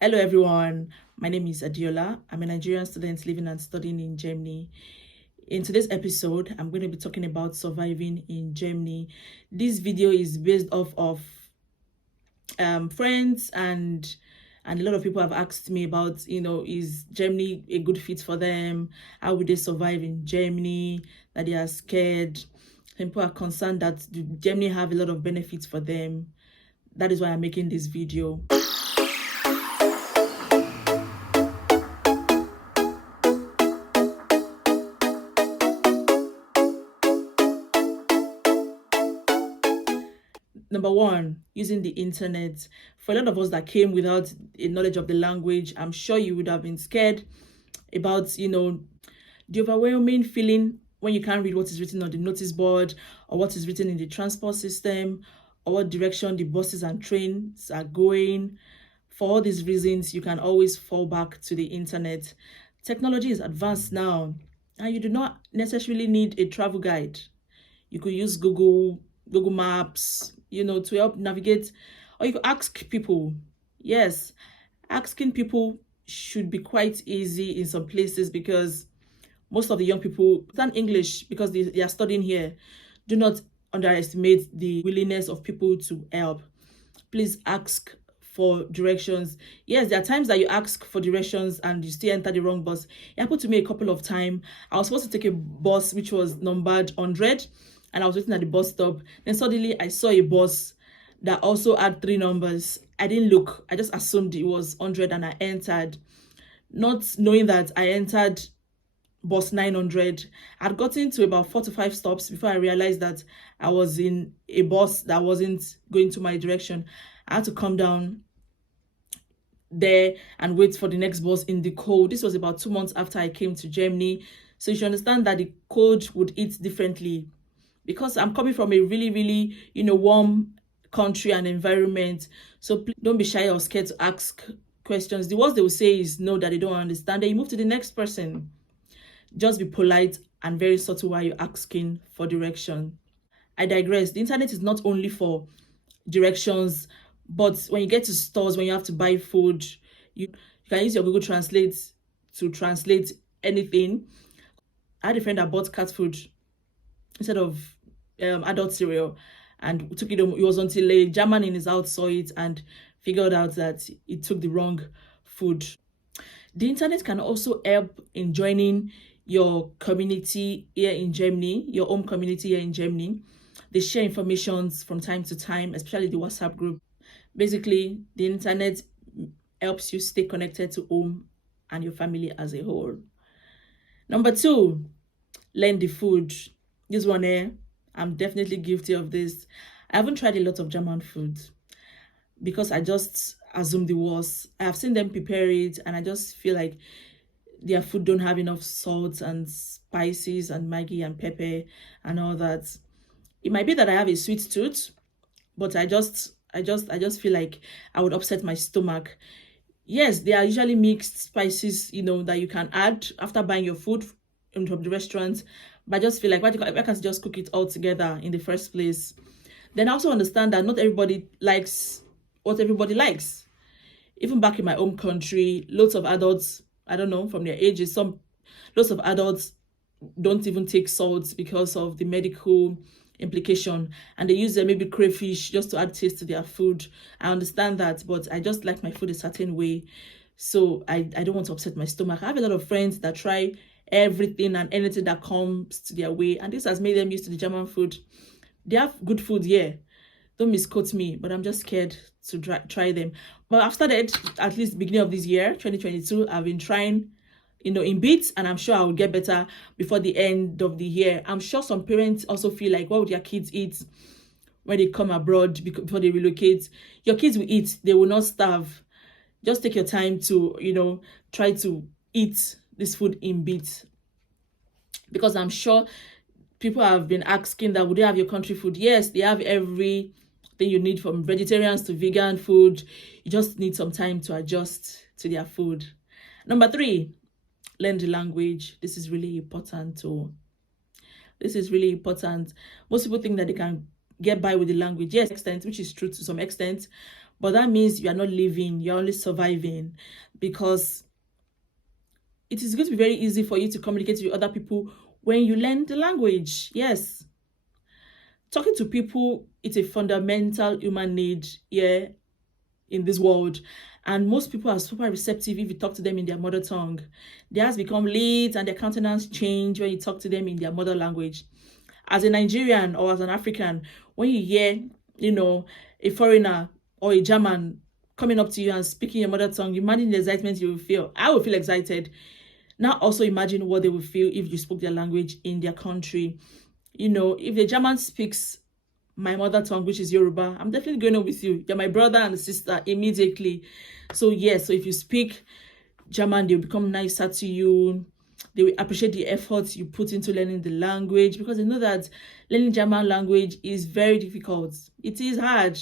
Hello everyone, my name is Adeola. I'm a Nigerian student living and studying in Germany. In today's episode, I'm going to be talking about surviving in Germany. This video is based off of friends and a lot of people have asked me about, is Germany a good fit for them? How would they survive in Germany? That they are scared. People are concerned that Germany have a lot of benefits for them. That is why I'm making this video. Number one, using the internet. For a lot of us that came without a knowledge of the language, I'm sure you would have been scared about, the overwhelming feeling when you can't read what is written on the notice board or what is written in the transport system or what direction the buses and trains are going. For all these reasons, you can always fall back to the internet. Technology is advanced now, and you do not necessarily need a travel guide. You could use Google Maps, to help navigate, or you could ask people. Yes, asking people should be quite easy in some places because most of the young people learn English because they are studying here. Do not underestimate the willingness of people to help. Please ask for directions. Yes, there are times that you ask for directions and you still enter the wrong bus. It happened to me a couple of times. I was supposed to take a bus which was numbered 100 and I was waiting at the bus stop. Then suddenly I saw a bus that also had 3 numbers. I didn't look. I just assumed it was 100 and I entered, not knowing that I entered bus 900. I'd gotten to about 4 to 5 stops before I realized that I was in a bus that wasn't going to my direction. I had to come down there and wait for the next bus in the cold. This was about 2 months after I came to Germany. So you should understand that the cold would hit differently because I'm coming from a really, really, warm country and environment. So please don't be shy or scared to ask questions. The worst they will say is no, that they don't understand. Then you move to the next person. Just be polite and very subtle while you're asking for direction. I digress. The internet is not only for directions, but when you get to stores, when you have to buy food, you can use your Google Translate to translate anything. I had a friend that bought cat food instead of adult cereal and took it home. It was until a German in his house saw it and figured out that it took the wrong food. The internet can also help in joining your community here in Germany, your home community here in Germany. They share information from time to time, especially the WhatsApp group. Basically, the internet helps you stay connected to home and your family as a whole. Number two, learn the food. This one here, I'm definitely guilty of this. I haven't tried a lot of German food because I just assume the worst. I have seen them prepare it and I just feel like their food don't have enough salt and spices and Maggi and pepper and all that. It might be that I have a sweet tooth, but I just feel like I would upset my stomach. Yes, there are usually mixed spices, that you can add after buying your food from the restaurant. But I just feel like why can't you just cook it all together in the first place? Then I also understand that not everybody likes what everybody likes. Even back in my home country, lots of adults, I don't know, from their ages, lots of adults don't even take salt because of the medical implication, and they use maybe crayfish just to add taste to their food. I understand that, but I just like my food a certain way, so I don't want to upset my stomach. I have a lot of friends that try everything and anything that comes to their way, and this has made them used to the German food. They have good food here, don't misquote me, but I'm just scared to try them. But after that, at least beginning of this year 2022, I've been trying in bits, and I'm sure I will get better before the end of the year. I'm sure some parents also feel like, what would their kids eat when they come abroad before they relocate? Your kids will eat, they will not starve. Just take your time to try to eat this food in bits, because I'm sure people have been asking that would they have your country food. Yes, they have everything you need, from vegetarians to vegan food. You just need some time to adjust to their food. Number three, learn the language. This is really important too. This is really important. Most people think that they can get by with the language. Yes, extent, which is true to some extent, but that means you are not living, you're only surviving, because it is going to be very easy for you to communicate with other people when you learn the language. Yes, talking to people, it's a fundamental human need here in this world, and most people are super receptive if you talk to them in their mother tongue. Their eyes become lit and their countenance change when you talk to them in their mother language. As a Nigerian or as an African, when you hear, a foreigner or a German coming up to you and speaking your mother tongue, imagine the excitement you will feel. I will feel excited. Now also imagine what they will feel if you spoke their language in their country. If the German speaks my mother tongue, which is Yoruba, I'm definitely going on with you. You're my brother and sister immediately. So yes, so if you speak German, they'll become nicer to you. They will appreciate the effort you put into learning the language, because they know that learning German language is very difficult. It is hard.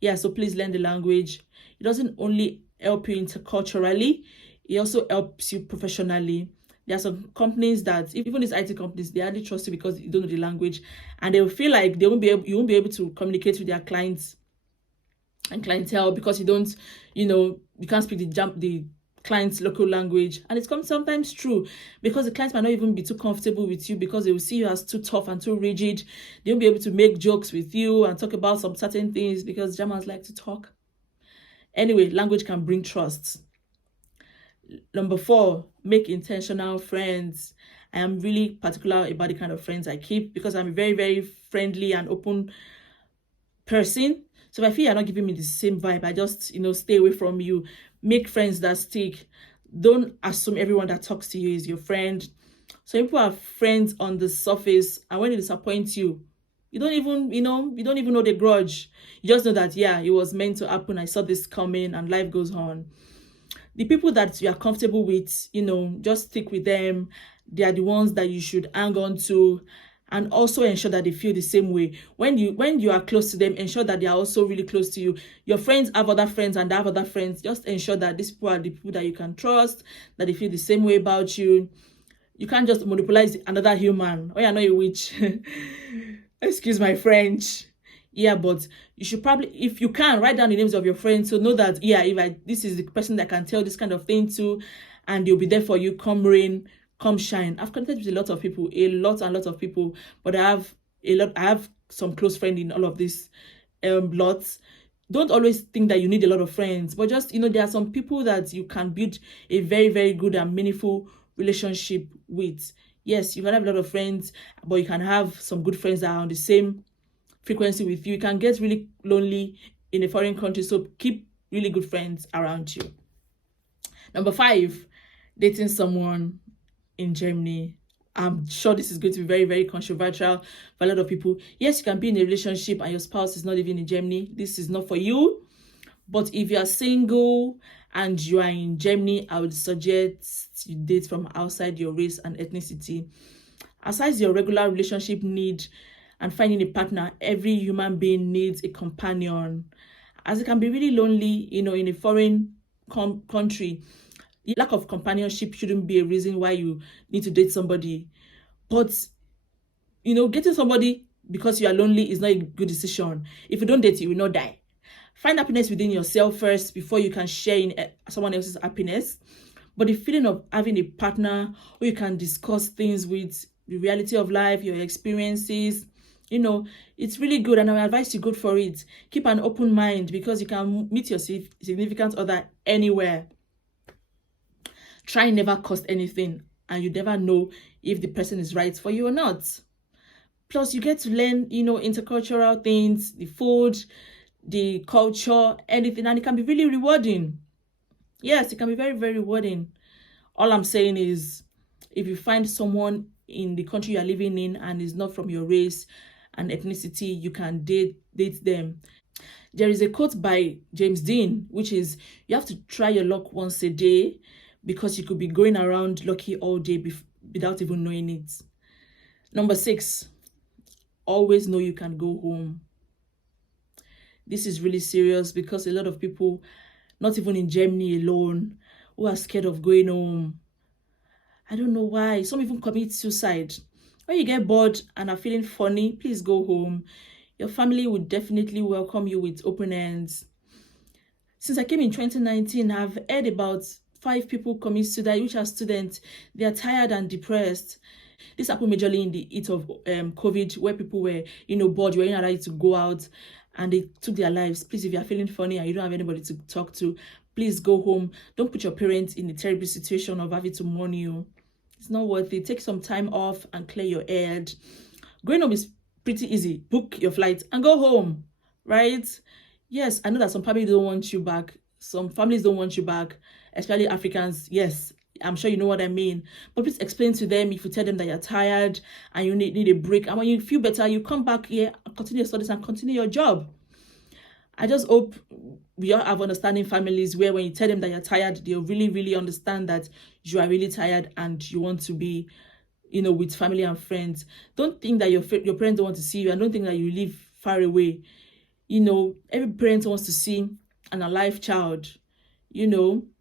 Yeah, so please learn the language. It doesn't only help you interculturally, it also helps you professionally. There are some companies that, even these IT companies, they hardly trust you because you don't know the language, and they will feel like you won't be able to communicate with their clients and clientele because you don't, you can't speak the client's local language. And it's sometimes true, because the clients might not even be too comfortable with you because they will see you as too tough and too rigid. They won't be able to make jokes with you and talk about some certain things because Germans like to talk. Anyway, language can bring trust. Number 4, make intentional friends. I am really particular about the kind of friends I keep, because I'm a very, very friendly and open person. So if I feel you're not giving me the same vibe, I just, stay away from you. Make friends that stick. Don't assume everyone that talks to you is your friend. So people are friends on the surface, and when they disappoint you, you don't even know the grudge. You just know that, yeah, it was meant to happen. I saw this coming, and life goes on. The people that you are comfortable with, just stick with them. They are the ones that you should hang on to, and also ensure that they feel the same way. When you are close to them, ensure that they are also really close to you. Your friends have other friends and they have other friends. Just ensure that these people are the people that you can trust, that they feel the same way about you. You can't just monopolize another human. Oh, you're not a witch. Excuse my French. Yeah, but you should probably, if you can, write down the names of your friends, so know that, yeah, this is the person that can tell this kind of thing to, and they'll be there for you, come rain, come shine. I've connected with a lot of people, of people, but I have some close friends in all of these lots. Don't always think that you need a lot of friends, but just, there are some people that you can build a very, very good and meaningful relationship with. Yes, you can have a lot of friends, but you can have some good friends that are on the same frequency with you. You can get really lonely in a foreign country, so keep really good friends around you. Number 5, dating someone in Germany. I'm sure this is going to be very, very controversial for a lot of people. Yes, you can be in a relationship and your spouse is not living in Germany. This is not for you. But if you are single and you are in Germany, I would suggest you date from outside your race and ethnicity. Aside your regular relationship need and finding a partner, every human being needs a companion, as it can be really lonely, in a foreign country. The lack of companionship shouldn't be a reason why you need to date somebody. But, getting somebody because you are lonely is not a good decision. If you don't date, you will not die. Find happiness within yourself first before you can share in someone else's happiness. But the feeling of having a partner who you can discuss things with, the reality of life, your experiences, it's really good, and I advise you go for it. Keep an open mind, because you can meet your significant other anywhere. Try never cost anything, and you never know if the person is right for you or not. Plus, you get to learn, intercultural things, the food, the culture, anything, and it can be really rewarding. Yes, it can be very, very rewarding. All I'm saying is, if you find someone in the country you're living in and is not from your race and ethnicity, you can date them. There is a quote by James Dean, which is, you have to try your luck once a day, because you could be going around lucky all day without even knowing it. Number 6, always know you can go home. This is really serious, because a lot of people, not even in Germany alone, who are scared of going home. I don't know why. Some even commit suicide. When you get bored and are feeling funny, please go home. Your family would definitely welcome you with open hands. Since I came in 2019, I've heard about 5 people commit suicide, which are students. They are tired and depressed. This happened majorly in the heat of COVID, where people were, bored, were not ready to go out, and they took their lives. Please, if you are feeling funny and you don't have anybody to talk to, please go home. Don't put your parents in a terrible situation of having to mourn you. It's not worth it. Take some time off and clear your head. Growing up is pretty easy. Book your flight and go home, right? Yes, I know that some families don't want you back. Some families don't want you back, especially Africans. Yes, I'm sure you know what I mean. But please explain to them. If you tell them that you're tired and you need a break, and when you feel better, you come back here and continue your studies and continue your job. I just hope we all have understanding families where when you tell them that you're tired, they'll really, really understand that you are really tired and you want to be, with family and friends. Don't think that your parents don't want to see you, and don't think that you live far away. Every parent wants to see an alive child. In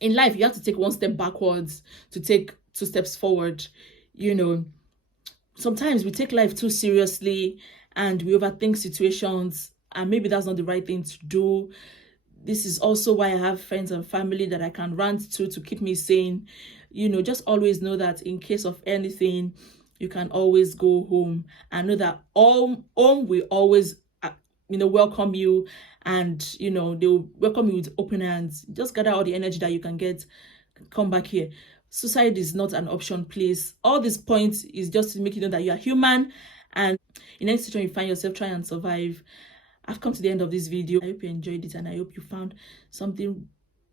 life, you have to take one step backwards to take 2 steps forward. Sometimes we take life too seriously and we overthink situations, and maybe that's not the right thing to do. This is also why I have friends and family that I can rant to keep me sane. Just always know that in case of anything, you can always go home, and know that home will always welcome you, and they'll welcome you with open hands. Just gather all the energy that you can get, come back here. Suicide is not an option, please. All these points is just to make you know that you are human, and in any situation you find yourself, try and survive. I've come to the end of this video. I hope you enjoyed it, and I hope you found something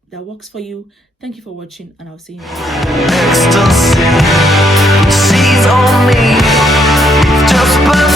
that works for you. Thank you for watching, and I'll see you next time.